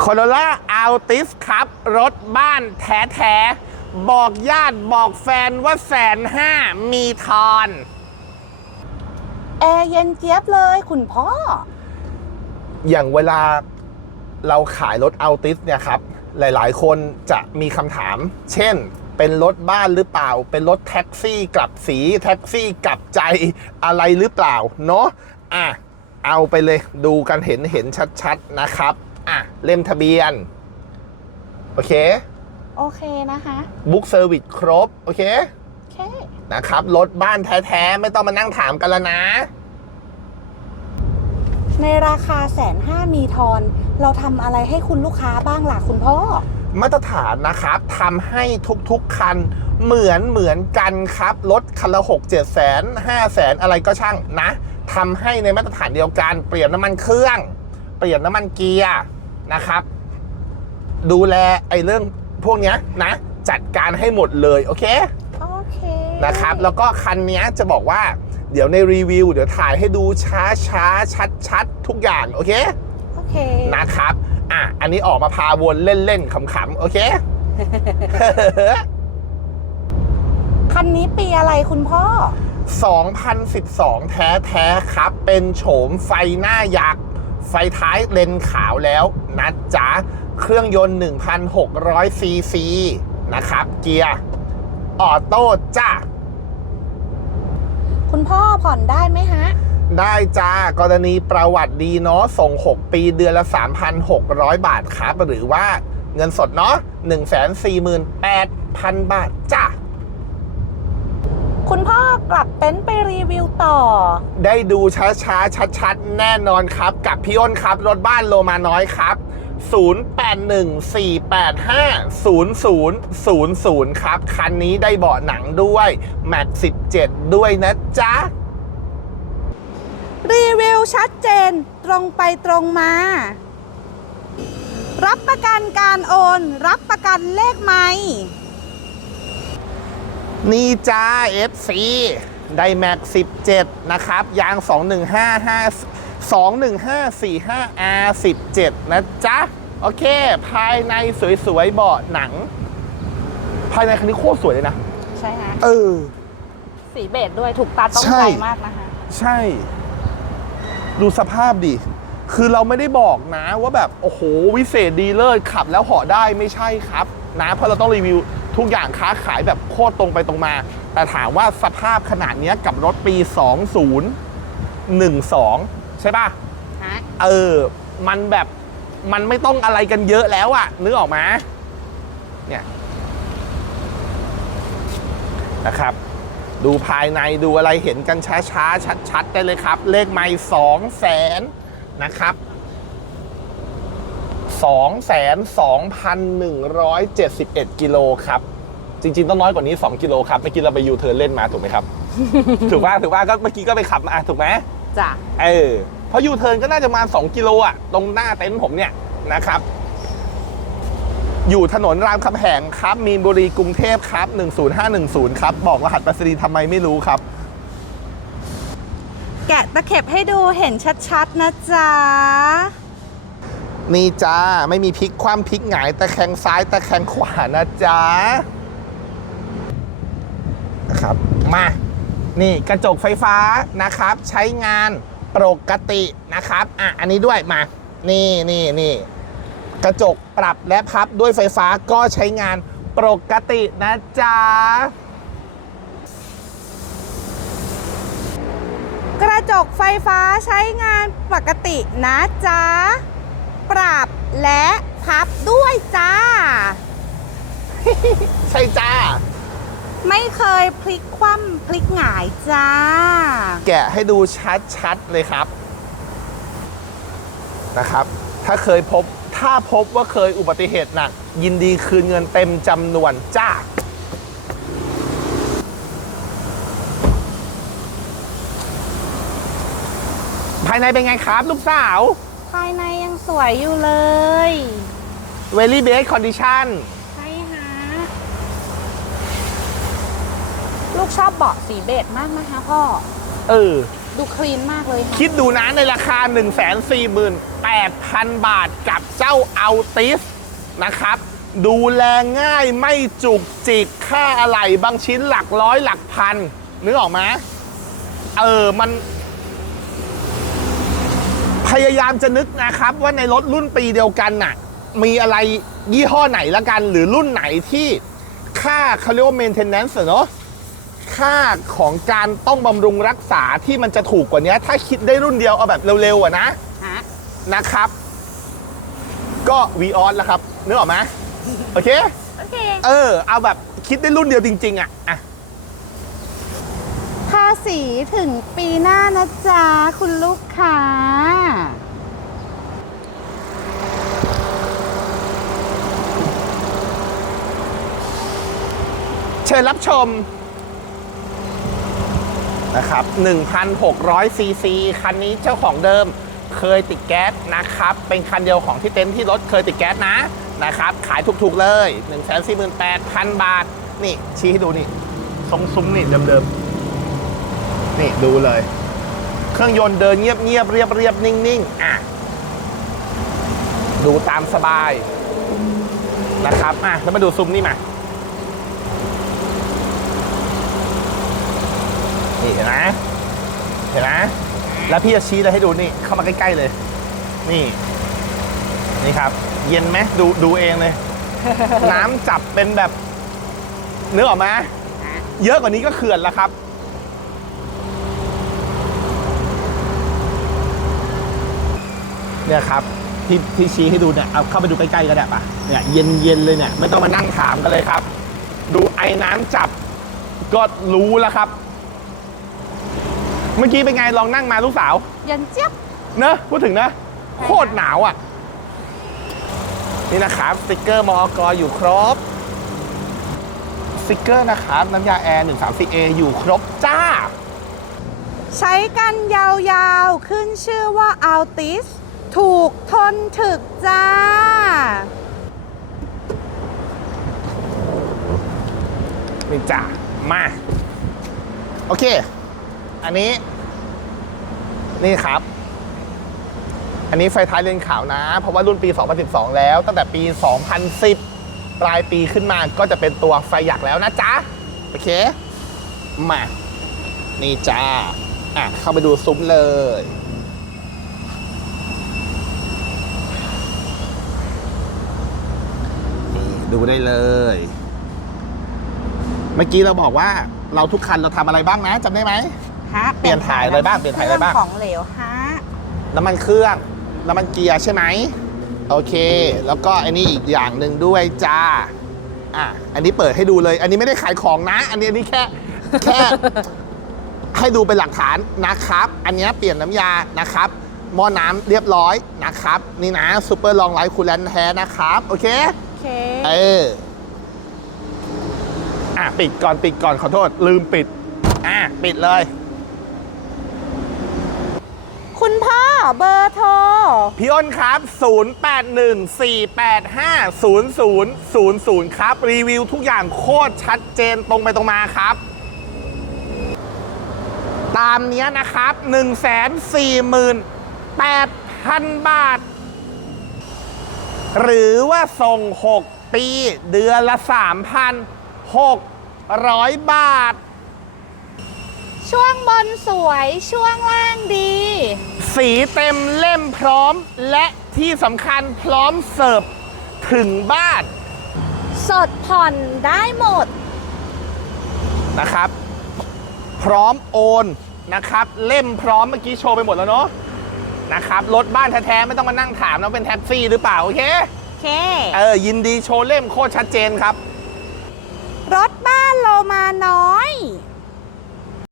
โคโรล่าอัลติสครับ รถบ้านแท้แท้ๆ บอกญาติบอกแฟนว่าแสนห้ามีทอน แอร์เย็นเจี๊ยบเลยคุณพ่อ อย่างเวลาเราขายรถอัลติสเนี่ยครับ หลายๆ คนจะมีคำถาม เช่น เป็นรถบ้านหรือเปล่า เป็นรถแท็กซี่กลับสี แท็กซี่กลับใจอะไรหรือเปล่า เนาะอะ เอาไปเลยดูกันเห็นเห็นชัดๆนะครับ อะ เล่มทะเบียน โอเค โอเคนะคะ บุ๊กเซอร์วิสครบ โอเค โอเค นะครับ รถบ้านแท้ๆ ไม่ต้องมานั่งถามกันแล้วนะ ในราคาแสนห้ามีทอน เราทำอะไรให้คุณลูกค้าบ้างล่ะคุณพ่อ มาตรฐานนะครับทำให้ทุกๆ คันเหมือนเหมือนกันครับ รถคันละ6 7แสน5แสนอะไรก็ช่างนะทำให้ในมาตรฐานเดียวกัน เปลี่ยนน้ำมันเครื่อง เปลี่ยนน้ำมันเกียร์ นะครับ ดูแลไอ้เรื่องพวกเนี้ยนะ จัดการให้หมดเลยโอเคโอเคนะครับ แล้วก็คันเนี้ยจะบอกว่า เดี๋ยวในรีวิว เดี๋ยวถ่ายให้ดูช้าช้าชัดชัดๆทุกอย่างโอเคโอเคนะครับอะอันนี้ออกมาพาวนเล่นๆขำๆโอเคคันนี้ปีอะไรคุณพ่อ 2012 แท้ๆครับ เป็นโฉมไฟหน้ายักษ์ ไฟท้ายเลนขาวแล้วนะจ๊ะ เครื่องยนต์ 1,600 ซีซีนะครับ เกียร์ออโต้จ้าคุณพ่อผ่อนได้ไหมฮะ ได้จ้ากรณีประวัติดีเนาะส่ง 6 ปีเดือนละ 3,600 บาทครับ หรือว่าเงินสดเนาะ148,000 บาทจ้า คุณพ่อกลับเต็นท์ไปรีวิวต่อ ได้ดูช้าๆ ชัดๆ แน่นอนครับ กับพี่อ้นครับ รถบ้านโลมาน้อยครับ 0814850000 ครับ คันนี้ได้เบาะหนังด้วยแม็ก17 ด้วยนะจ๊ะ รีวิวชัดเจนตรงไปตรงมา รับประกันการโอน รับประกันเลขไม้ นี่จ้า FC ได้แม็ก17 นะครับ ยาง 215 21545 R17 นะจ๊ะ โอเค ภายในสวยๆเบาะหนัง ภายในคันนี้โคตรสวยเลยนะ ใช่ฮะเออ สีเบจด้วยถูกตาต้องใช่ใจมากนะคะ ใช่ ดูสภาพดิ คือเราไม่ได้บอกนะว่าแบบ โอ้โห วิเศษดีเลิศขับแล้วเหาะได้ไม่ใช่ครับ นะ เพราะเราต้องรีวิว ทุกอย่างค้าขายแบบโคตรตรงไปตรงมา แต่ถามว่าสภาพขนาดเนี้ยกับรถปี 2012 ใช่ป่ะฮะเออ มันแบบมันไม่ต้องอะไรกันเยอะแล้วอะนึกออกมาเนี่ยนะครับ ดูภายในดูอะไรเห็นกันช้าๆ ชัดๆ ได้เลยครับ เลขไม่สองแสนนะครับ สองแสนสองพันหนึ่งร้อยเจ็ดสิบเอ็ดกิโลครับ จริงๆ ต้องน้อยกว่านี้ 2 กิโลครับ เมื่อกี้เราไปยูเทิร์นเล่นมาถูกไหมครับ ถูกป่ะถูกป่ะก็เมื่อกี้ก็ไปขับมาถูกไหมจ้ะเออเพราะยูเทิร์นก็น่าจะมา 2 กิโลอะ ตรงหน้าเต็นท์ผมเนี่ยนะครับอยู่ถนนรามคำแหงครับ มีนบุรีกรุงเทพครับ 10510 ครับ บอกรหัสไปรษณีย์ทำไมไม่รู้ครับ แกะตะเข็บให้ดูเห็นชัดๆนะจ๊ะ นี่จ้า ไม่มีพลิกคว่ำพลิกหงายตะแคงซ้ายตะแคงขวานะจ๊ะนะครับมานี่กระจกไฟฟ้านะครับ ใช้งานปกตินะครับอะอันนี้ด้วยมา นี่นี่นี่กระจกปรับและพับด้วยไฟฟ้าก็ใช้งานปกตินะจ๊ะกระจกไฟฟ้าใช้งานปกตินะจ๊ะ ปรับและพับด้วยจ้า ใช่จ้า ไม่เคยพลิกคว่ำพลิกหงายจ้า แกะให้ดูชัดๆเลยครับนะครับ ถ้าเคยพบถ้าพบว่าเคยอุบัติเหตุหนักยินดีคืนเงินเต็มจำนวนจ้า ภายในเป็นไงครับ ลูกสาว ภายในยังสวยอยู่เลย Very best condition ใช่ฮะลูกชอบเบาะสีเบจมากไหมคะพ่อ เออ ดูคลีนมากเลยค่ะ คิดดูนะในราคา 1 4 8 0 0 0 บาทกับเจ้าอัลติสนะครับ ดูแลง่ายไม่จุกจิกค่าอะไหล่บางชิ้นหลักร้อยหลักพันนึกออกไหมเออมัน พยายามจะนึกนะครับว่าในรถรุ่นปีเดียวกันน่ะมีอะไรยี่ห้อไหนละกัน หรือรุ่นไหนที่ค่าเขาเรียกว่า maintenance อะเนาะค่าของการต้องบำรุงรักษาที่มันจะถูกกว่านี้ ถ้าคิดได้รุ่นเดียวเอาแบบเร็วๆอะนะฮะนะครับ ก็วีออสแล้วครับนึกออกไหมโอเคโอเค เออ เอาแบบคิดได้รุ่นเดียวจริง ๆอะอะภาษีถึงปีหน้านะจ๊ะ คุณลูกค้า เชิญรับชมนะครับ1,600ซีซีคันนี้เจ้าของเดิมเคยติดแก๊สนะครับ เป็นคันเดียวของที่เต็นท์ที่รถเคยติดแก๊สนะนะครับ ขายถูกๆเลย 148,000 บาท นี่ ชี้ให้ดูนี่ทรงซุ้มนี่เดิมๆ นี่ดูเลย เครื่องยนต์เดินเงียบเงียบๆเรียบเรียบนิ่งๆ อะ ดูตามสบายนะครับ อะ แล้วมาดูซุ้มนี่มา นี่เห็นไหมเห็นไหมแล้วพี่จะชี้เลยให้ดูนี่เข้ามาใกล้ๆเลย นี่ นี่ครับ เย็นไหมดูดูเองเลย น้ำจับเป็นแบบเนื้อออกไหมเยอะกว่านี้ก็เขื่อนแล้วครับเนี่ยครับที่ที่ชี้ให้ดูเนี่ยเอาเข้าไปดูใกล้ๆก็ได้ปะเนี่ยเย็นเย็นๆเลยเนี่ยไม่ต้องมานั่งถามกันเลยครับ ดูไอ้น้ำจับก็รู้แล้วครับ เมื่อกี้เป็นไงลองนั่งมาลูกสาวยันเจี๊ยบ เนอะพูดถึงนะ โคตรหนาวอะ นี่นะครับสติกเกอร์มอกอยู่ครบสติกเกอร์นะครับน้ำยาแอร์ 134A อยู่ครบจ้า ใช้กันยาวๆ ขึ้นชื่อว่า Altis ถูกทนถึกจ้า นี่จ้ามา โอเค อันนี้ นี่ครับ อันนี้ไฟท้ายเลนขาวนะ เพราะว่ารุ่นปี 2012 แล้ว ตั้งแต่ปี 2010 ปลายปีขึ้นมาก็จะเป็นตัวไฟหยักแล้วนะจ๊ะ โอเค มา นี่จ้าอะ เข้าไปดูซุ้มเลยนี่ดูได้เลย เมื่อกี้เราบอกว่าเราทุกคันเราทำอะไรบ้างนะจำได้ไหม ฮะเปลี่ยนถ่ายอะไรบ้างเปลี่ยนถ่ายอะไรบ้างเคของเหลวฮะน้ำมันเครื่อง น้ำมันเกียร์ใช่ไหม โอเค แล้วก็อันนี้อีกอย่างหนึ่งด้วยจ้า อะ อันนี้เปิดให้ดูเลย อันนี้ไม่ได้ขายของนะ อันนี้อันนี้แค่ แค่ ให้ดูเป็นหลักฐานนะครับ อันนี้เปลี่ยนน้ำยานะครับ หม้อน้ำเรียบร้อยนะครับ นี่นะซูเปอร์ลองไลท์คูลแลนแท้นะครับ โอเค โอเค เออ อะ ปิดก่อนปิดก่อนขอโทษ ลืมปิด อะ ปิดเลย คุณพ่อเบอร์โทร พี่อ้นครับ 0814850000 ครับ รีวิวทุกอย่างโคตรชัดเจนตรงไปตรงมาครับ ตามเนี้ยนะครับ 148,000 บาท หรือว่าส่ง 6 ปี เดือนละ 3,600 บาท ช่วงบนสวยช่วงล่างดี สีเต็มเล่มพร้อม และที่สำคัญพร้อมเสิร์ฟถึงบ้าน สดผ่อนได้หมดนะครับ พร้อมโอนนะครับ เล่มพร้อมเมื่อกี้โชว์ไปหมดแล้วเนาะนะครับรถบ้านแท้ๆไม่ต้องมานั่งถามนะเป็นแท็กซี่หรือเปล่า โอเคโอเค เออ ยินดีโชว์เล่มโคตรชัดเจนครับ รถบ้านโลมาน้อย